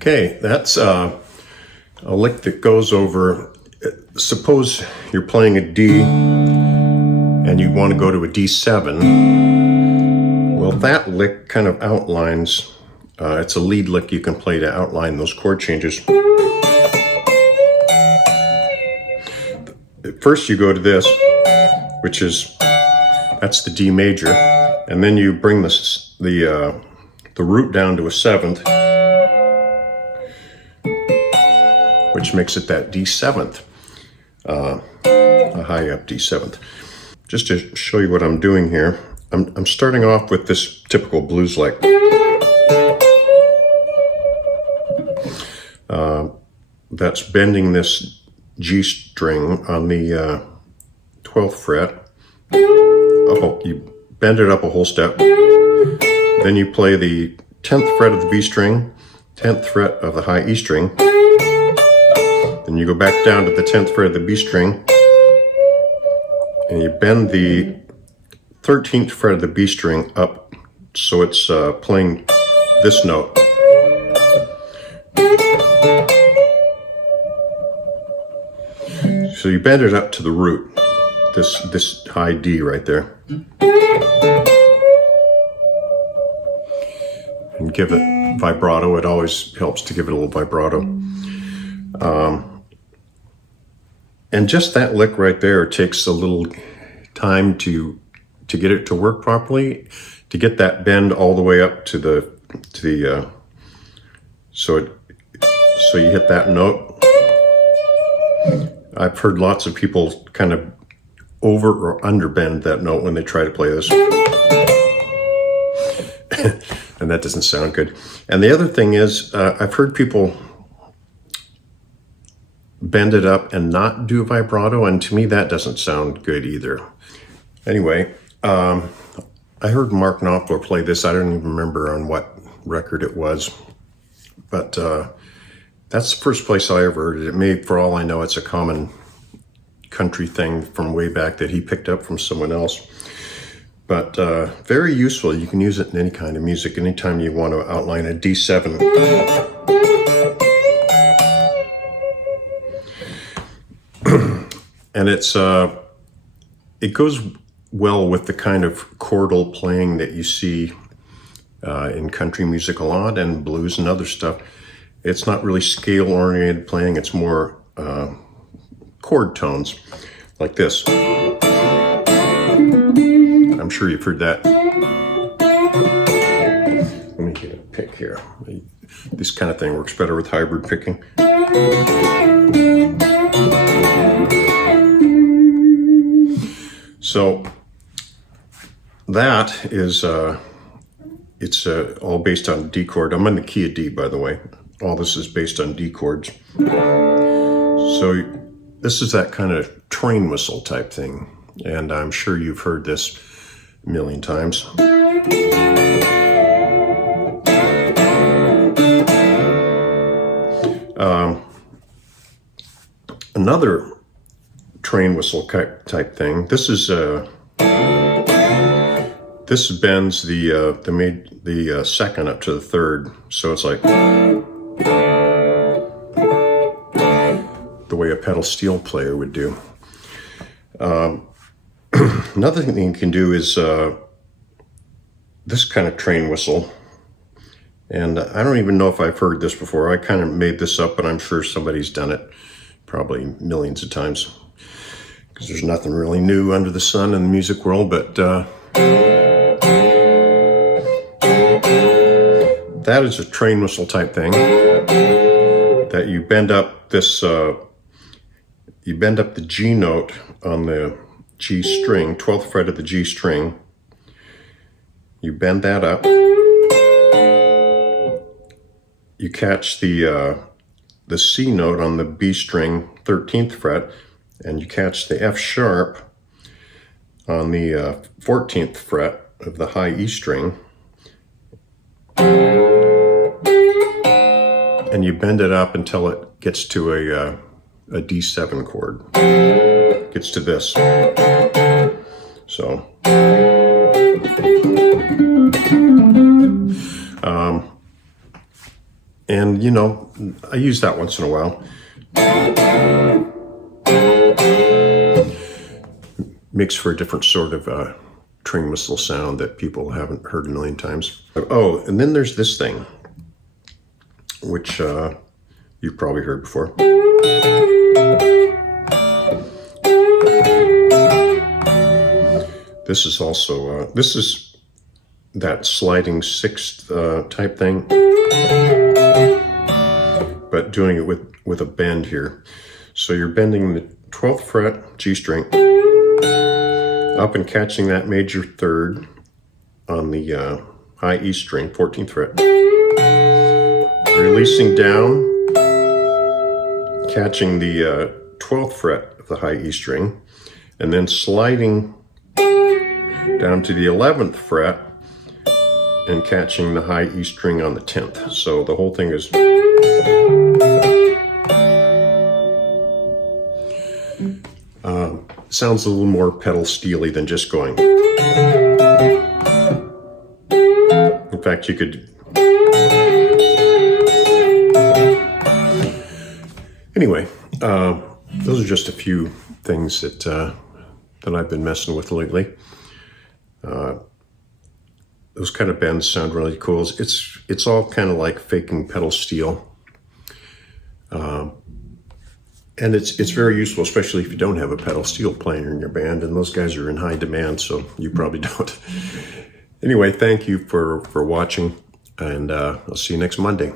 Okay, that's a lick that goes over, suppose you're playing a D and you want to go to a D7. Well, that lick kind of outlines, it's a lead lick you can play to outline those chord changes. First you go to this, which is, that's the D major, and then you bring the root down to a 7th, which makes it that D7th, a high up D7th. Just to show you what I'm doing here, I'm starting off with this typical blues lick. That's bending this G string on the 12th fret. Oh, you bend it up a whole step. Then you play the 10th fret of the B string, 10th fret of the high E string. Then you go back down to the 10th fret of the B string, and you bend the 13th fret of the B string up so it's playing this note. So you bend it up to the root, this high D right there. And give it vibrato. It always helps to give it a little vibrato. And just that lick right there takes a little time to get it to work properly, to get that bend all the way up to the so you hit that note. I've heard lots of people kind of over or under bend that note when they try to play this. And that doesn't sound good. And the other thing is, I've heard people bend it up and not do vibrato, and to me that doesn't sound good either. Anyway, I heard Mark Knopfler play this. I don't even remember on what record it was, but that's the first place I ever heard it. It may, for all I know, it's a common country thing from way back that he picked up from someone else. But very useful. You can use it in any kind of music, anytime you want to outline a D7. And it goes well with the kind of chordal playing that you see in country music a lot, and blues and other stuff. It's not really scale-oriented playing. It's more chord tones, like this. I'm sure you've heard that. Let me get a pick here. This kind of thing works better with hybrid picking. So that is, it's all based on D chord. I'm in the key of D, by the way. All this is based on D chords. So this is that kind of train whistle type thing. And I'm sure you've heard this a million times. Another train whistle type thing. This is this bends the second up to the third, so it's like the way a pedal steel player would do. Another thing you can do is this kind of train whistle. And I don't even know if I've heard this before. I kind of made this up, but I'm sure somebody's done it probably millions of times, because there's nothing really new under the sun in the music world. But that is a train whistle type thing, that you bend up this, you bend up the G note on the G string, 12th fret of the G string. You bend that up. You catch the C note on the B string, 13th fret, and you catch the F sharp on the 14th fret of the high E string. And you bend it up until it gets to a D7 chord. Gets to this. So. And, you know, I use that once in a while. Makes for a different sort of train whistle sound that people haven't heard a million times. Oh, and then there's this thing, which you've probably heard before. This is also, this is that sliding sixth type thing, but doing it with a bend here. So you're bending the 12th fret G string up and catching that major third on the high E string, 14th fret. Releasing down, catching the 12th fret of the high E string, and then sliding down to the 11th fret and catching the high E string on the 10th. So the whole thing is sounds a little more pedal steely than just going. In fact, you could. Anyway, those are just a few things that that I've been messing with lately. Those kind of bends sound really cool. It's all kind of like faking pedal steel. And it's very useful, especially if you don't have a pedal steel player in your band, and those guys are in high demand, so you probably don't. Anyway, thank you for watching, and I'll see you next Monday.